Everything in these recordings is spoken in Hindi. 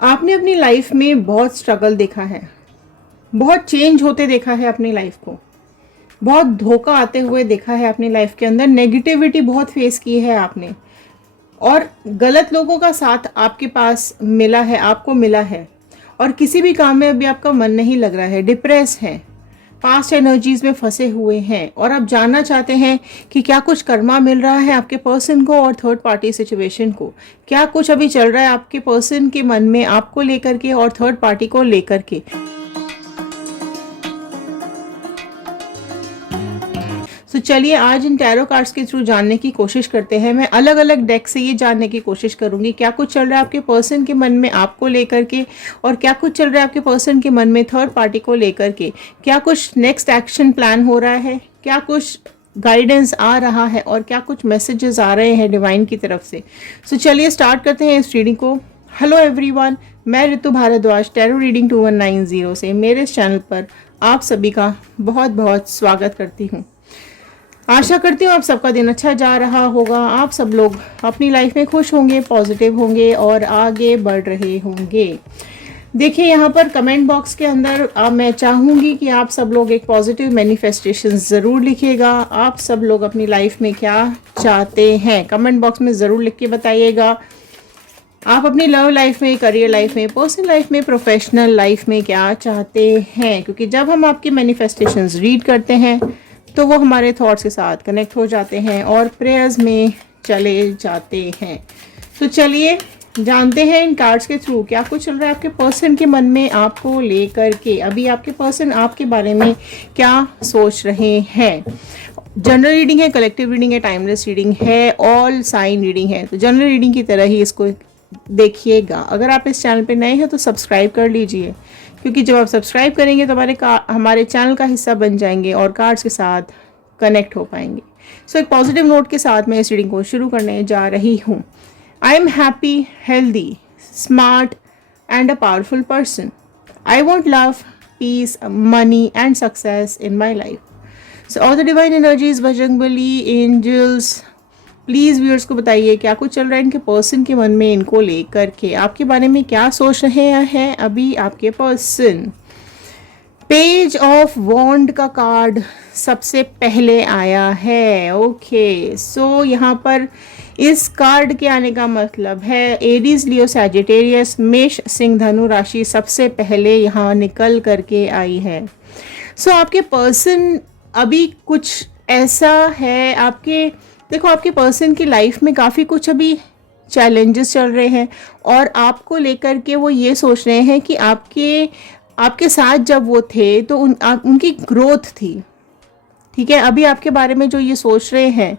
आपने अपनी लाइफ में बहुत स्ट्रगल देखा है, बहुत चेंज होते देखा है अपनी लाइफ को, बहुत धोखा आते हुए देखा है अपनी लाइफ के अंदर, नेगेटिविटी बहुत फेस की है आपने, और गलत लोगों का साथ आपके पास मिला है, आपको मिला है, और किसी भी काम में अभी आपका मन नहीं लग रहा है, डिप्रेस है, पास्ट एनर्जीज में फंसे हुए हैं, और आप जानना चाहते हैं कि क्या कुछ कर्मा मिल रहा है आपके पर्सन को और थर्ड पार्टी सिचुएशन को, क्या कुछ अभी चल रहा है आपके पर्सन के मन में आपको लेकर के और थर्ड पार्टी को लेकर के। तो चलिए आज इन टैरो कार्ड्स के थ्रू जानने की कोशिश करते हैं। मैं अलग अलग डेक से ये जानने की कोशिश करूंगी क्या कुछ चल रहा है आपके पर्सन के मन में आपको लेकर के, और क्या कुछ चल रहा है आपके पर्सन के मन में थर्ड पार्टी को लेकर के, क्या कुछ नेक्स्ट एक्शन प्लान हो रहा है, क्या कुछ गाइडेंस आ रहा है, और क्या कुछ मैसेजेस आ रहे हैं डिवाइन की तरफ से। तो चलिए स्टार्ट करते हैं इस रीडिंग को। हेलो एवरीवन, मैं ऋतु भारद्वाज टैरो रीडिंग 2190 से मेरे इस चैनल पर आप सभी का बहुत बहुत स्वागत करती हूँ। आशा करती हूँ आप सबका दिन अच्छा जा रहा होगा, आप सब लोग अपनी लाइफ में खुश होंगे, पॉजिटिव होंगे और आगे बढ़ रहे होंगे। देखिए यहाँ पर कमेंट बॉक्स के अंदर मैं चाहूँगी कि आप सब लोग एक पॉजिटिव मैनिफेस्टेशन ज़रूर लिखिएगा। आप सब लोग अपनी लाइफ में क्या चाहते हैं कमेंट बॉक्स में ज़रूर लिख के बताइएगा। आप अपनी लव लाइफ में, करियर लाइफ में, पर्सनल लाइफ में, प्रोफेशनल लाइफ में क्या चाहते हैं, क्योंकि जब हम आपके मैनिफेस्टेशंस रीड करते हैं तो वो हमारे थॉट्स के साथ कनेक्ट हो जाते हैं और प्रेयर्स में चले जाते हैं। तो चलिए जानते हैं इन कार्ड्स के थ्रू क्या कुछ चल रहा है आपके पर्सन के मन में आपको लेकर के। अभी आपके पर्सन आपके बारे में क्या सोच रहे हैं। जनरल रीडिंग है, कलेक्टिव रीडिंग है, टाइमलेस रीडिंग है, ऑल साइन रीडिंग है। तो जनरल रीडिंग की तरह ही इसको देखिएगा। अगर आप इस चैनल पे नए हैं तो सब्सक्राइब कर लीजिए, क्योंकि जब आप सब्सक्राइब करेंगे तो हमारे चैनल का हिस्सा बन जाएंगे और कार्ड्स के साथ कनेक्ट हो पाएंगे। सो एक पॉजिटिव नोट के साथ मैं इस रीडिंग को शुरू करने जा रही हूँ। I am happy, healthy, smart and a powerful person. I want love, peace, money and success in my life. So all the divine energies, Bajrangbali, angels, please viewers को बताइए क्या कुछ चल रहा है इनके पर्सन के मन में, इनको लेकर के आपके बारे में क्या सोच रहे हैं अभी आपके पर्सन। पेज ऑफ वॉन्ड का कार्ड सबसे पहले आया है। ओके, सो यहाँ पर इस कार्ड के आने का मतलब है एरीज, लियो, सैजिटेरियस, मेष, सिंह, धनु राशि सबसे पहले यहाँ निकल करके आई है। सो आपके पर्सन अभी कुछ ऐसा है आपके, देखो आपके पर्सन की लाइफ में काफ़ी कुछ अभी चैलेंजेस चल रहे हैं और आपको लेकर के वो ये सोच रहे हैं कि आपके साथ जब वो थे तो उनकी ग्रोथ थी। ठीक है, अभी आपके बारे में जो ये सोच रहे हैं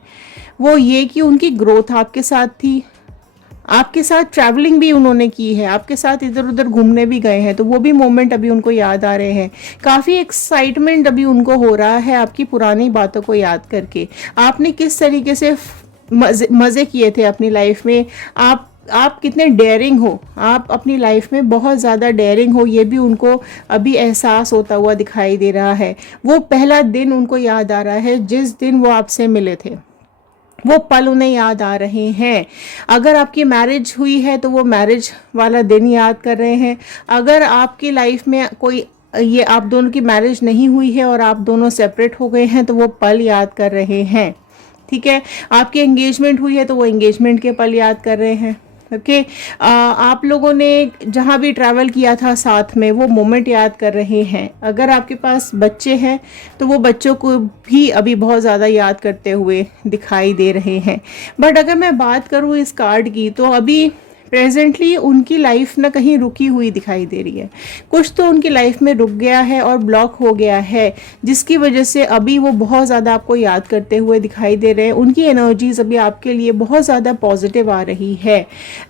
वो ये कि उनकी ग्रोथ आपके साथ थी, आपके साथ ट्रैवलिंग भी उन्होंने की है, आपके साथ इधर उधर घूमने भी गए हैं, तो वो भी मोमेंट अभी उनको याद आ रहे हैं। काफ़ी एक्साइटमेंट अभी उनको हो रहा है आपकी पुरानी बातों को याद करके। आपने किस तरीके से मज़े किए थे अपनी लाइफ में, आप कितने डेयरिंग हो, आप अपनी लाइफ में बहुत ज़्यादा डेयरिंग हो, ये भी उनको अभी एहसास होता हुआ दिखाई दे रहा है। वो पहला दिन उनको याद आ रहा है जिस दिन वो आपसे मिले थे, वो पल उन्हें याद आ रहे हैं। अगर आपकी मैरिज हुई है तो वो मैरिज वाला दिन याद कर रहे हैं। अगर आपकी लाइफ में कोई ये आप दोनों की मैरिज नहीं हुई है और आप दोनों सेपरेट हो गए हैं तो वो पल याद कर रहे हैं। ठीक है, आपकी एंगेजमेंट हुई है तो वो एंगेजमेंट के पल याद कर रहे हैं। ओके, आप लोगों ने जहाँ भी ट्रैवल किया था साथ में वो मोमेंट याद कर रहे हैं। अगर आपके पास बच्चे हैं तो वो बच्चों को भी अभी बहुत ज़्यादा याद करते हुए दिखाई दे रहे हैं। बट अगर मैं बात करूँ इस कार्ड की तो अभी प्रेजेंटली उनकी लाइफ ना कहीं रुकी हुई दिखाई दे रही है। कुछ तो उनकी लाइफ में रुक गया है और ब्लॉक हो गया है, जिसकी वजह से अभी वो बहुत ज़्यादा आपको याद करते हुए दिखाई दे रहे हैं। उनकी एनर्जीज अभी आपके लिए बहुत ज़्यादा पॉजिटिव आ रही है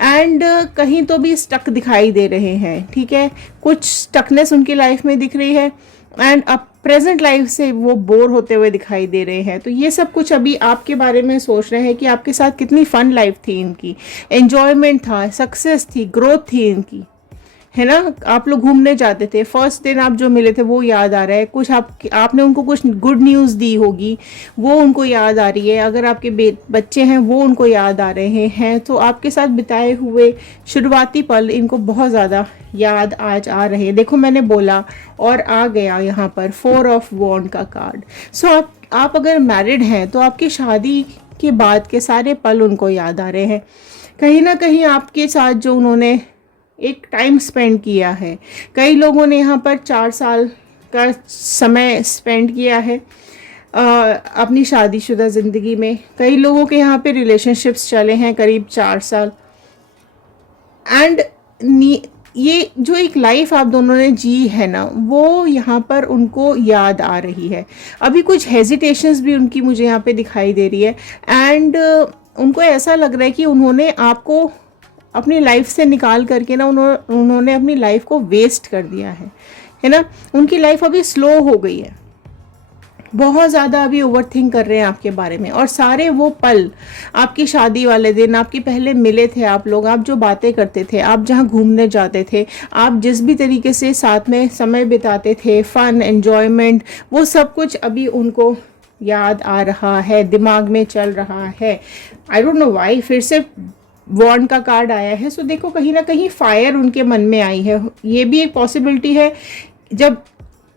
एंड कहीं तो भी स्टक दिखाई दे रहे हैं। ठीक है, कुछ स्टकनेस उनकी लाइफ में दिख रही है एंड अब प्रेजेंट लाइफ से वो बोर होते हुए दिखाई दे रहे हैं। तो ये सब कुछ अभी आपके बारे में सोच रहे हैं कि आपके साथ कितनी फन लाइफ थी, इनकी एंजॉयमेंट था, सक्सेस थी, ग्रोथ थी इनकी, है ना, आप लोग घूमने जाते थे, फर्स्ट दिन आप जो मिले थे वो याद आ रहा है, कुछ आपने उनको कुछ गुड न्यूज़ दी होगी वो उनको याद आ रही है, अगर आपके बच्चे हैं वो उनको याद आ रहे हैं, तो आपके साथ बिताए हुए शुरुआती पल इनको बहुत ज़्यादा याद आज आ रहे हैं। देखो मैंने बोला और आ गया यहाँ पर 4 ऑफ वॉन्ड का कार्ड। सो आप अगर मैरिड हैं तो आपकी शादी के बाद के सारे पल उनको याद आ रहे हैं, कहीं ना कहीं आपके साथ जो उन्होंने एक टाइम स्पेंड किया है। कई लोगों ने यहाँ पर 4 साल का समय स्पेंड किया है अपनी शादीशुदा ज़िंदगी में। कई लोगों के यहाँ पे रिलेशनशिप्स चले हैं करीब 4 साल। एंड ये जो एक लाइफ आप दोनों ने जी है ना, वो यहाँ पर उनको याद आ रही है। अभी कुछ हेजिटेशंस भी उनकी मुझे यहाँ पे दिखाई दे रही है। एंड उनको ऐसा लग रहा है कि उन्होंने आपको अपनी लाइफ से निकाल करके ना उन्होंने अपनी लाइफ को वेस्ट कर दिया है ना। उनकी लाइफ अभी स्लो हो गई है, बहुत ज़्यादा अभी ओवरथिंक कर रहे हैं आपके बारे में। और सारे वो पल आपकी शादी वाले दिन, आपके पहले मिले थे आप लोग, आप जो बातें करते थे, आप जहाँ घूमने जाते थे, आप जिस भी तरीके से साथ में समय बिताते थे, फन एन्जॉयमेंट, वो सब कुछ अभी उनको याद आ रहा है, दिमाग में चल रहा है। आई डोंट नो वाई फिर से वॉन्ड का कार्ड आया है। सो देखो कहीं ना कहीं फायर उनके मन में आई है, ये भी एक पॉसिबिलिटी है। जब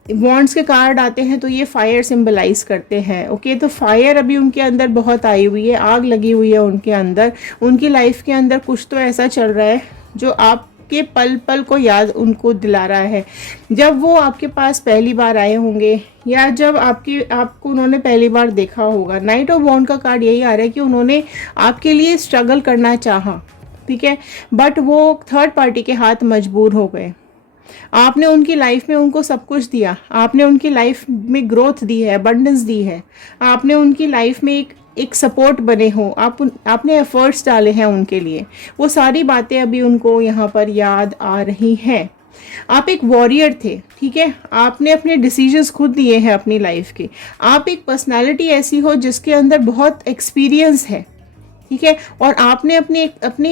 वॉन्ड्स के कार्ड आते हैं तो ये फायर सिंबलाइज करते हैं। ओके, तो फायर अभी उनके अंदर बहुत आई हुई है, आग लगी हुई है उनके अंदर। उनकी लाइफ के अंदर कुछ तो ऐसा चल रहा है जो आपके पल पल को याद उनको दिला रहा है। जब वो आपके पास पहली बार आए होंगे या जब आपको उन्होंने पहली बार देखा होगा, नाइट ऑफ वॉन्ड का कार्ड यही आ रहा है कि उन्होंने आपके लिए स्ट्रगल करना चाहा, ठीक है, बट वो थर्ड पार्टी के हाथ मजबूर हो गए। आपने उनकी लाइफ में उनको सब कुछ दिया, आपने उनकी लाइफ में ग्रोथ दी है, अबंडेंस दी है, आपने उनकी लाइफ में एक सपोर्ट बने हो, आपने एफर्ट्स डाले हैं उनके लिए। वो सारी बातें अभी उनको यहाँ पर याद आ रही हैं। आप एक वॉरियर थे, ठीक है, आपने अपने डिसीजंस खुद दिए हैं अपनी लाइफ के। आप एक पर्सनालिटी ऐसी हो जिसके अंदर बहुत एक्सपीरियंस है, ठीक है, और आपने अपने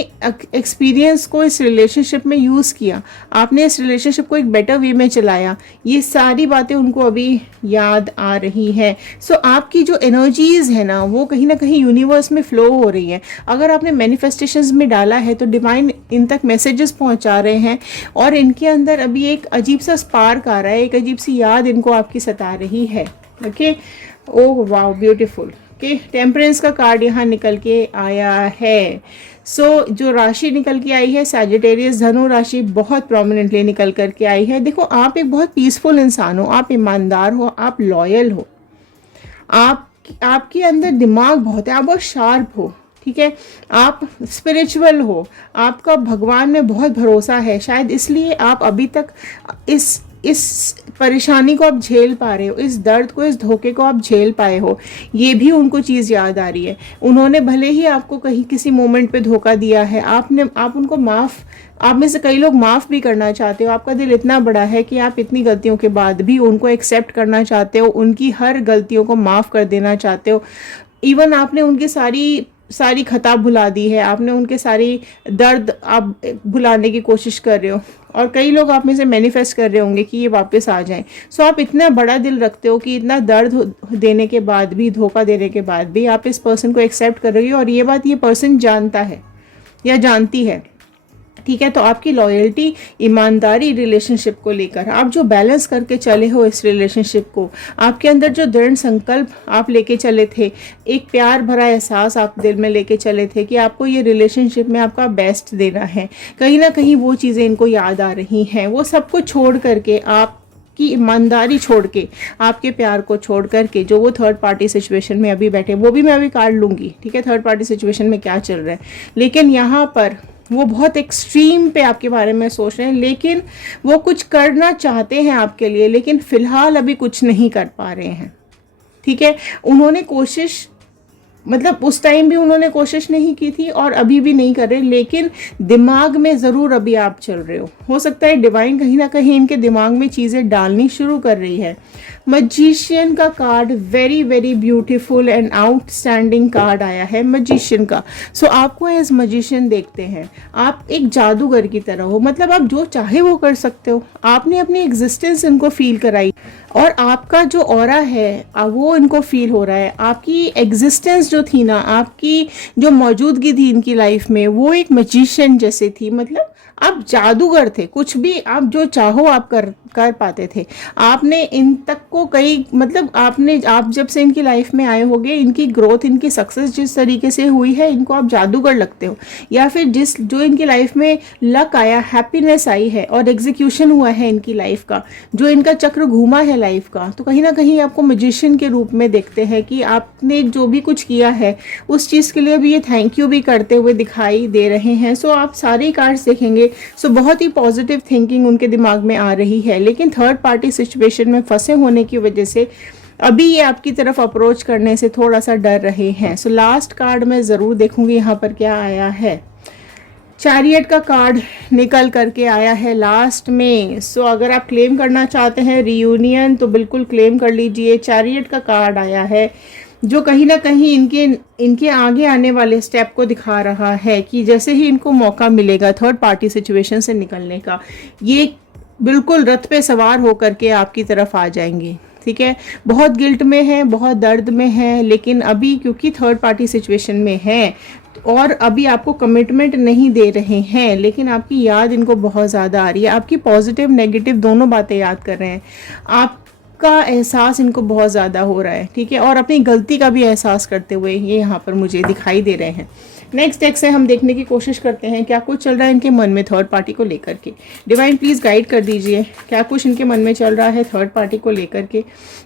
एक्सपीरियंस को इस रिलेशनशिप में यूज़ किया, आपने इस रिलेशनशिप को एक बेटर वे में चलाया। ये सारी बातें उनको अभी याद आ रही हैं। सो आपकी जो एनर्जीज़ है ना वो कहीं ना कहीं यूनिवर्स में फ़्लो हो रही है। अगर आपने मैनिफेस्टेशंस में डाला है तो डिवाइन इन तक मैसेजेस पहुंचा रहे हैं और इनके अंदर अभी एक अजीब सा स्पार्क आ रहा है, एक अजीब सी याद इनको आपकी सता रही है। Okay, oh wow, beautiful. Okay, temperance का कार्ड यहाँ निकल के आया है। सो जो राशि निकल के आई है सैजिटेरियस, धनु राशि बहुत प्रोमिनेंटली निकल करके आई है। देखो आप एक बहुत पीसफुल इंसान हो, आप ईमानदार हो, आप लॉयल हो, आपके अंदर दिमाग बहुत है, आप बहुत शार्प हो, ठीक है, आप स्पिरिचुअल हो, आपका भगवान में बहुत भरोसा है। शायद इसलिए आप अभी तक इस परेशानी को आप झेल पा रहे हो, इस दर्द को, इस धोखे को आप झेल पाए हो। ये भी उनको चीज़ याद आ रही है। उन्होंने भले ही आपको कहीं किसी मोमेंट पे धोखा दिया है, आप उनको आप में से कई लोग माफ़ भी करना चाहते हो। आपका दिल इतना बड़ा है कि आप इतनी गलतियों के बाद भी उनको एक्सेप्ट करना चाहते हो, उनकी हर गलतियों को माफ़ कर देना चाहते हो। इवन आपने उनकी सारी खता भुला दी है, आपने उनके सारी दर्द आप भुलाने की कोशिश कर रहे हो। और कई लोग आप में से मैनिफेस्ट कर रहे होंगे कि ये वापस आ जाएं। सो आप इतना बड़ा दिल रखते हो कि इतना दर्द देने के बाद भी, धोखा देने के बाद भी आप इस पर्सन को एक्सेप्ट कर रही हो, और ये बात ये पर्सन जानता है या जानती है, ठीक है। तो आपकी लॉयल्टी, ईमानदारी रिलेशनशिप को लेकर, आप जो बैलेंस करके चले हो इस रिलेशनशिप को, आपके अंदर जो दृढ़ संकल्प आप लेके चले थे, एक प्यार भरा एहसास आप दिल में लेके चले थे कि आपको ये रिलेशनशिप में आपका बेस्ट देना है, कहीं ना कहीं वो चीज़ें इनको याद आ रही हैं। वो सब कुछ छोड़ करके, आप की ईमानदारी छोड़ के, आपके प्यार को छोड़ करके, जो वो थर्ड पार्टी सिचुएशन में अभी बैठे, वो भी मैं अभी कार्ड लूँगी, ठीक है, थर्ड पार्टी सिचुएशन में क्या चल रहा है। लेकिन यहाँ पर वो बहुत एक्सट्रीम पे आपके बारे में सोच रहे हैं, लेकिन वो कुछ करना चाहते हैं आपके लिए, लेकिन फ़िलहाल अभी कुछ नहीं कर पा रहे हैं, ठीक है। उन्होंने कोशिश मतलब उस टाइम भी उन्होंने कोशिश नहीं की थी और अभी भी नहीं कर रहे, लेकिन दिमाग में ज़रूर अभी आप चल रहे हो सकता है डिवाइन कहीं ना कहीं इनके दिमाग में चीज़ें डालनी शुरू कर रही है। मजिशियन का card very very beautiful and outstanding card आया है मजिशियन का। सो आपको एज मजिशियन देखते हैं, आप एक जादूगर की तरह हो, मतलब आप जो चाहे वो कर सकते हो। आपने अपनी एग्जिस्टेंस इनको फील कराई और आपका जो ऑरा है वो इनको फील हो रहा है। आपकी एग्जिस्टेंस जो थी ना, आपकी जो मौजूदगी थी इनकी लाइफ में, वो एक मजिशियन जैसे थी। मतलब आप जादूगर थे, कुछ भी आप जो चाहो आप कर पाते थे। आपने इन तक को कई मतलब आप जब से इनकी लाइफ में आए होगे, इनकी ग्रोथ, इनकी सक्सेस जिस तरीके से हुई है, इनको आप जादूगर लगते हो। या फिर जो इनकी लाइफ में लक आया, हैप्पीनेस आई है और एग्जीक्यूशन हुआ है इनकी लाइफ का, जो इनका चक्र घूमा है लाइफ का, तो कहीं ना कहीं आपको मैजिशियन के रूप में देखते हैं कि आपने जो भी कुछ किया है उस चीज़ के लिए भी ये थैंक यू भी करते हुए दिखाई दे रहे हैं। सो आप सारे कार्ड्स देखेंगे, सो बहुत ही पॉजिटिव थिंकिंग उनके दिमाग में आ रही है, लेकिन थर्ड पार्टी सिचुएशन में फंसे होने की वजह से अभी ये आपकी तरफ अप्रोच करने से थोड़ा सा डर रहे हैं। सो लास्ट कार्ड मैं ज़रूर देखूंगी यहाँ पर क्या आया है। चैरियट का कार्ड निकल करके आया है लास्ट में। सो अगर आप क्लेम करना चाहते हैं रियूनियन तो बिल्कुल क्लेम कर लीजिए। चैरियट का कार्ड आया है जो कहीं ना कहीं इनके आगे आने वाले स्टेप को दिखा रहा है कि जैसे ही इनको मौका मिलेगा थर्ड पार्टी सिचुएशन से निकलने का, ये बिल्कुल रथ पे सवार होकर के आपकी तरफ आ जाएंगे। ठीक है, बहुत गिल्ट में है, बहुत दर्द में है, लेकिन अभी क्योंकि थर्ड पार्टी सिचुएशन में है और अभी आपको कमिटमेंट नहीं दे रहे हैं, लेकिन आपकी याद इनको बहुत ज़्यादा आ रही है। आपकी पॉजिटिव नेगेटिव दोनों बातें याद कर रहे हैं। आपका एहसास इनको बहुत ज़्यादा हो रहा है। ठीक है, और अपनी गलती का भी एहसास करते हुए ये यहाँ पर मुझे दिखाई दे रहे हैं। नेक्स्ट डेक से हम देखने की कोशिश करते हैं क्या कुछ चल रहा है इनके मन में थर्ड पार्टी को लेकर के। डिवाइन प्लीज़ गाइड कर दीजिए क्या कुछ इनके मन में चल रहा है थर्ड पार्टी को लेकर के,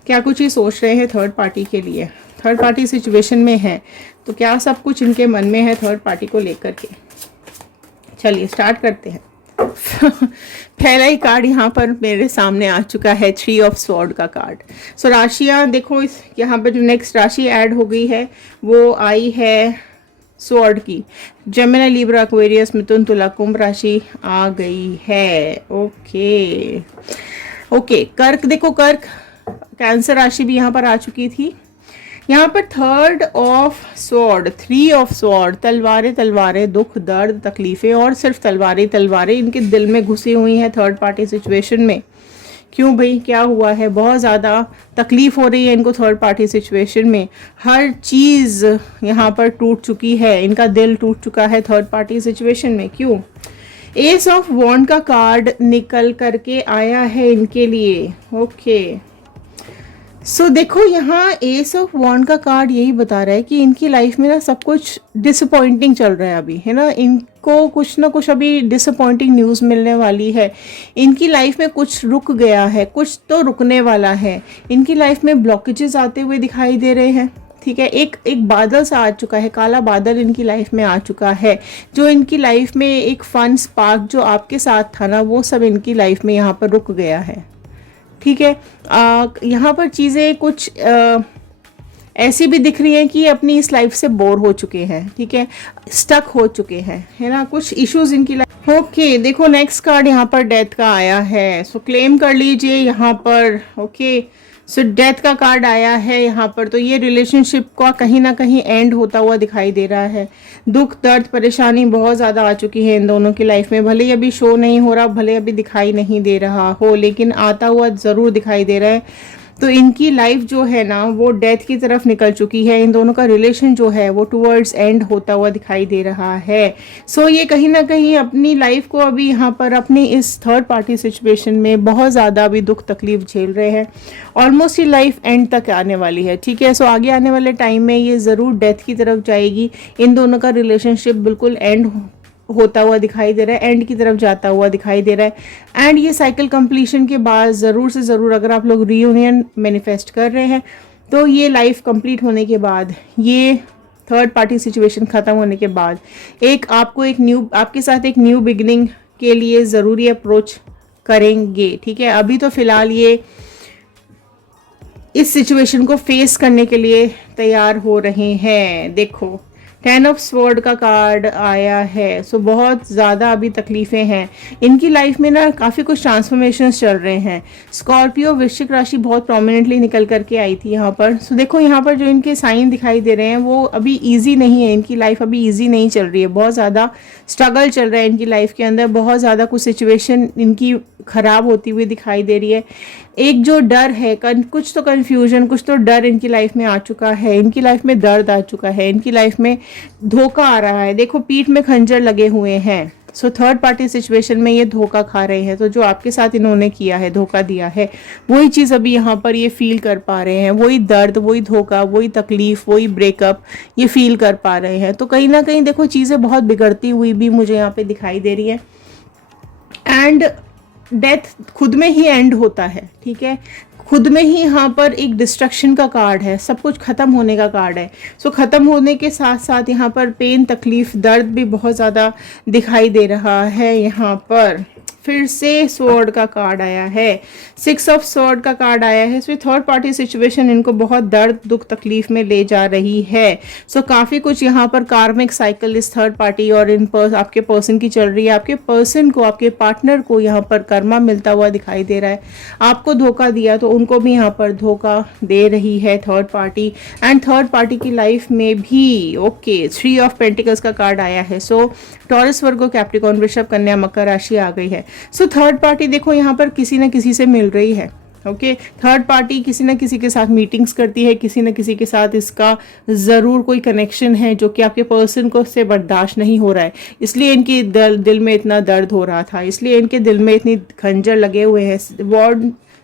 क्या कुछ ये सोच रहे हैं थर्ड पार्टी के लिए। थर्ड पार्टी सिचुएशन में है तो क्या सब कुछ इनके मन में है थर्ड पार्टी को लेकर के। चलिए स्टार्ट करते हैं। पहला ही कार्ड यहाँ पर मेरे सामने आ चुका है, 3 ऑफ स्वॉर्ड का कार्ड। सो राशियाँ देखो, इस यहाँ पर जो नेक्स्ट राशि ऐड हो गई है वो आई है स्वॉर्ड की। जेमिनी, लिब्रा, एक्वेरियस, मिथुन, तुला, कुंभ राशि आ गई है। ओके कर्क देखो, कर्क कैंसर राशि भी यहाँ पर आ चुकी थी। यहाँ पर 3 ऑफ स्वॉर्ड, 3 ऑफ स्वॉर्ड, तलवारें तलवारें, दुख दर्द तकलीफें और सिर्फ तलवारें तलवारें इनके दिल में घुसी हुई हैं थर्ड पार्टी सिचुएशन में। क्यों भाई, क्या हुआ है? बहुत ज़्यादा तकलीफ हो रही है इनको थर्ड पार्टी सिचुएशन में। हर चीज़ यहाँ पर टूट चुकी है, इनका दिल टूट चुका है थर्ड पार्टी सिचुएशन में। क्यों? एस ऑफ वॉन्ड का कार्ड निकल करके आया है इनके लिए। सो देखो, यहाँ एस ऑफ वॉन्ड का कार्ड यही बता रहा है कि इनकी लाइफ में ना सब कुछ डिसअपॉइंटिंग चल रहा है अभी, है ना। इनको कुछ ना कुछ अभी डिसअपॉइंटिंग न्यूज़ मिलने वाली है। इनकी लाइफ में कुछ रुक गया है, कुछ तो रुकने वाला है। इनकी लाइफ में ब्लॉकेजेस आते हुए दिखाई दे रहे हैं। ठीक है, एक बादल सा आ चुका है, काला बादल इनकी लाइफ में आ चुका है। जो इनकी लाइफ में एक फन स्पार्क जो आपके साथ था ना, वो सब इनकी लाइफ में यहाँ पर रुक गया है। ठीक है, यहाँ पर चीज़ें कुछ ऐसी भी दिख रही हैं कि अपनी इस लाइफ से बोर हो चुके हैं। ठीक है, स्टक हो चुके हैं, है ना, कुछ इश्यूज इनकी लाइफ। ओके देखो, नेक्स्ट कार्ड यहाँ पर डेथ का आया है। सो क्लेम कर लीजिए यहाँ पर। ओके, सो डेथ का कार्ड आया है यहाँ पर, तो ये रिलेशनशिप का कहीं ना कहीं एंड होता हुआ दिखाई दे रहा है। दुख दर्द परेशानी बहुत ज़्यादा आ चुकी है इन दोनों की लाइफ में। भले ही अभी शो नहीं हो रहा, भले अभी दिखाई नहीं दे रहा हो, लेकिन आता हुआ ज़रूर दिखाई दे रहा है। तो इनकी लाइफ जो है ना वो डेथ की तरफ निकल चुकी है। इन दोनों का रिलेशन जो है वो टुवर्ड्स एंड होता हुआ दिखाई दे रहा है। सो ये कहीं ना कहीं अपनी लाइफ को अभी यहाँ पर अपनी इस थर्ड पार्टी सिचुएशन में बहुत ज़्यादा अभी दुख तकलीफ झेल रहे हैं। ऑलमोस्ट ये लाइफ एंड तक आने वाली है। ठीक है, सो आगे आने वाले टाइम में ये ज़रूर डेथ की तरफ जाएगी। इन दोनों का रिलेशनशिप बिल्कुल एंड होता हुआ दिखाई दे रहा है, एंड की तरफ जाता हुआ दिखाई दे रहा है। एंड ये साइकिल कंप्लीशन के बाद ज़रूर से ज़रूर, अगर आप लोग रीयूनियन मैनिफेस्ट कर रहे हैं, तो ये लाइफ कंप्लीट होने के बाद, ये थर्ड पार्टी सिचुएशन ख़त्म होने के बाद आपके साथ एक न्यू बिगिनिंग के लिए ज़रूरी अप्रोच करेंगे। ठीक है, अभी तो फ़िलहाल ये इस सिचुएशन को फेस करने के लिए तैयार हो रहे हैं। देखो 10 ऑफ स्वॉर्ड का कार्ड आया है। सो बहुत ज़्यादा अभी तकलीफ़ें हैं इनकी लाइफ में ना, काफ़ी कुछ ट्रांसफॉर्मेशंस चल रहे हैं। स्कॉर्पियो वृश्चिक राशि बहुत प्रोमिनेंटली निकल करके आई थी यहाँ पर। सो देखो यहाँ पर जो इनके साइन दिखाई दे रहे हैं वो अभी ईजी नहीं है, इनकी लाइफ अभी ईजी नहीं चल रही है, बहुत ज़्यादा स्ट्रगल चल रहा है इनकी लाइफ के अंदर, बहुत ज़्यादा कुछ सिचुएशन इनकी ख़राब होती हुई दिखाई दे रही है। एक जो डर है, कुछ तो कन्फ्यूजन, कुछ तो डर इनकी लाइफ में आ चुका है, इनकी लाइफ में दर्द आ चुका है, इनकी लाइफ में धोखा आ रहा है। देखो पीठ में खंजर लगे हुए हैं। सो थर्ड पार्टी सिचुएशन में ये धोखा खा रहे हैं। तो जो आपके साथ इन्होंने किया है, धोखा दिया है, वही चीज़ अभी यहाँ पर ये फील कर पा रहे हैं, वही दर्द, वही धोखा, वही तकलीफ, वही ब्रेकअप ये फील कर पा रहे हैं। तो कहीं ना कहीं देखो चीज़ें बहुत बिगड़ती हुई भी मुझे यहाँ पे दिखाई दे रही है। एंड डेथ खुद में ही एंड होता है, ठीक है, खुद में ही यहाँ पर एक डिस्ट्रक्शन का कार्ड है, सब कुछ ख़त्म होने का कार्ड है। सो ख़त्म होने के साथ साथ यहाँ पर पेन, तकलीफ, दर्द भी बहुत ज़्यादा दिखाई दे रहा है। यहाँ पर फिर से स्वॉर्ड का कार्ड आया है, 6 ऑफ स्वॉर्ड का कार्ड आया है। सो थर्ड पार्टी सिचुएशन इनको बहुत दर्द, दुख, तकलीफ में ले जा रही है। सो काफ़ी कुछ यहाँ पर कार्मिक साइकिल इस थर्ड पार्टी और आपके पर्सन की चल रही है। आपके पर्सन को, आपके पार्टनर को यहाँ पर कर्मा मिलता हुआ दिखाई दे रहा है। आपको धोखा दिया तो उनको भी यहाँ पर धोखा दे रही है third party. And third party की लाइफ में भी ओके 3 ऑफ पेंटिकल्स का कार्ड आया है। सो टॉरस, वर्गो, कैप्रिकॉर्न, वृषभ, कन्या, मकर राशि आ गई है। सो थर्ड पार्टी देखो यहाँ पर किसी न किसी से मिल रही है। ओके थर्ड पार्टी किसी न किसी के साथ मीटिंग्स करती है, किसी न किसी के साथ इसका ज़रूर कोई कनेक्शन है जो कि आपके पर्सन को से बर्दाश्त नहीं हो रहा है, इसलिए इनकी दिल में इतना दर्द हो रहा था, इसलिए इनके दिल में इतनी खंजर लगे हुए हैं।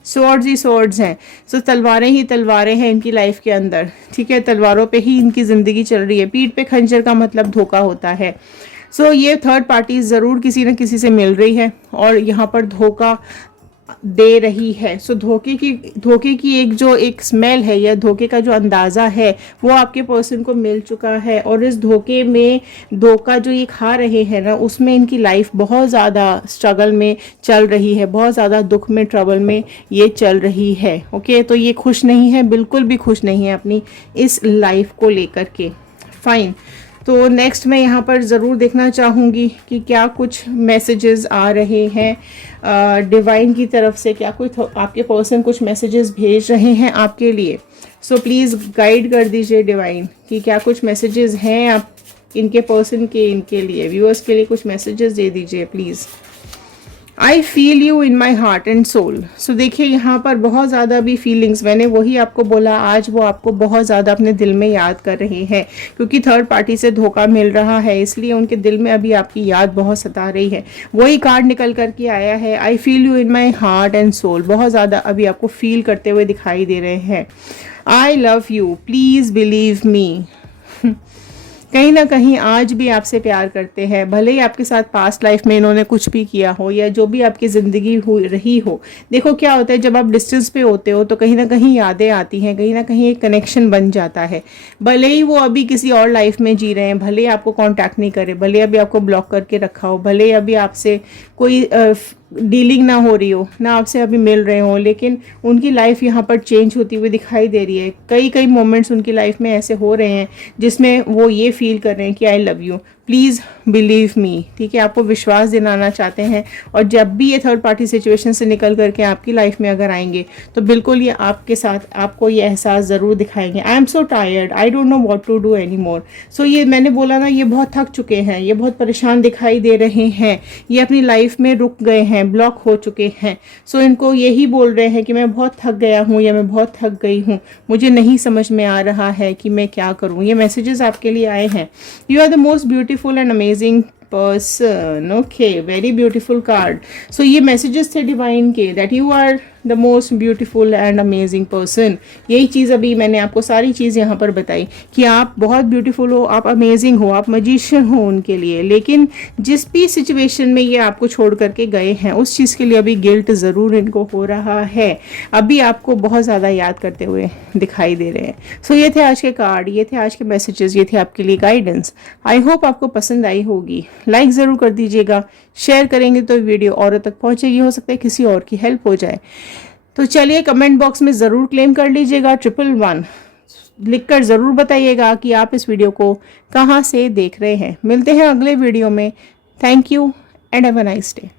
स्वॉर्ड्स ही स्वॉर्ड्स हैं। सो तलवारें ही तलवारें हैं इनकी लाइफ के अंदर, ठीक है, तलवारों पे ही इनकी ज़िंदगी चल रही है। पीठ पे खंजर का मतलब धोखा होता है। सो ये थर्ड पार्टी ज़रूर किसी न किसी से मिल रही है और यहाँ पर धोखा दे रही है। सो धोखे की एक स्मेल है या धोखे का जो अंदाज़ा है वो आपके पर्सन को मिल चुका है। और इस धोखा जो ये खा रहे हैं ना, उसमें इनकी लाइफ बहुत ज़्यादा स्ट्रगल में चल रही है, बहुत ज़्यादा दुख में, ट्रबल में ये चल रही है। ओके तो ये खुश नहीं है, बिल्कुल भी खुश नहीं है अपनी इस लाइफ को लेकर के। फाइन, तो नेक्स्ट मैं यहाँ पर ज़रूर देखना चाहूँगी कि क्या कुछ मैसेजेस आ रहे हैं डिवाइन की तरफ से, क्या कोई आपके पर्सन कुछ मैसेजेस भेज रहे हैं आपके लिए। सो प्लीज़ गाइड कर दीजिए डिवाइन कि क्या कुछ मैसेजेस हैं आप इनके पर्सन के, इनके लिए, व्यूअर्स के लिए कुछ मैसेजेस दे दीजिए please. I feel you in my heart and soul. So देखिए यहाँ पर बहुत ज़्यादा भी फीलिंग्स, मैंने वही आपको बोला, आज वो आपको बहुत ज़्यादा अपने दिल में याद कर रहे हैं क्योंकि थर्ड पार्टी से धोखा मिल रहा है, इसलिए उनके दिल में अभी आपकी याद बहुत सता रही है। वही कार्ड निकल करके आया है, I feel you in my heart and soul, बहुत ज़्यादा अभी आपको फील करते हुए दिखाई दे रहे हैं। I love you, please believe me. कहीं ना कहीं आज भी आपसे प्यार करते हैं, भले ही आपके साथ पास्ट लाइफ में इन्होंने कुछ भी किया हो या जो भी आपकी ज़िंदगी हो रही हो। देखो क्या होता है जब आप डिस्टेंस पे होते हो तो कहीं ना कहीं यादें आती हैं, कहीं ना कहीं एक कनेक्शन बन जाता है। भले ही वो अभी किसी और लाइफ में जी रहे हैं, भले ही आपको कांटेक्ट नहीं करे, भले अभी आपको ब्लॉक करके रखा हो, भले अभी आपसे कोई डीलिंग ना हो रही हो, ना आपसे अभी मिल रहे हो, लेकिन उनकी लाइफ यहाँ पर चेंज होती हुई दिखाई दे रही है। कई मोमेंट्स उनकी लाइफ में ऐसे हो रहे हैं जिसमें वो ये फील कर रहे हैं कि I love you, please believe me, ठीक है, आपको विश्वास दिलाना चाहते हैं। और जब भी ये थर्ड पार्टी सिचुएशन से निकल करके आपकी लाइफ में अगर आएंगे तो बिल्कुल ये आपके साथ आपको ये एहसास ज़रूर दिखाएंगे, I am so tired, I don't know what to do any more. So ये मैंने बोला ना, ये बहुत थक चुके हैं, ये बहुत परेशान दिखाई दे रहे हैं, ये अपनी लाइफ में रुक गए हैं, ब्लॉक हो चुके हैं। सो इनको यही बोल रहे हैं कि मैं बहुत थक गया हूँ या मैं बहुत थक गई हूँ, मुझे नहीं समझ में आ रहा है कि मैं क्या करूँ। ये मैसेजेस आपके लिए आए हैं। You are the most beautiful and amazing person, okay, very beautiful card. So ये messages थे डिवाइन के that you are the most beautiful and amazing person। यही चीज़ अभी मैंने आपको सारी चीज़ यहाँ पर बताई कि आप बहुत ब्यूटीफुल हो, आप अमेजिंग हो, आप मजिशियन हो उनके लिए। लेकिन जिस भी सिचुएशन में ये आपको छोड़ करके गए हैं उस चीज़ के लिए अभी गिल्ट ज़रूर इनको हो रहा है, अभी आपको बहुत ज़्यादा याद करते हुए दिखाई दे रहे हैं। सो ये थे आज के कार्ड, ये थे आज के मैसेजेस, ये थे आपके लिए गाइडेंस। आई होप आपको पसंद आई होगी। लाइक ज़रूर कर दीजिएगा, शेयर करेंगे तो वीडियो औरों तक पहुंचेगी, हो सकता है किसी और की हेल्प हो जाए। तो चलिए कमेंट बॉक्स में ज़रूर क्लेम कर लीजिएगा 111 लिखकर ज़रूर बताइएगा कि आप इस वीडियो को कहाँ से देख रहे हैं। मिलते हैं अगले वीडियो में। Thank you and have a nice day.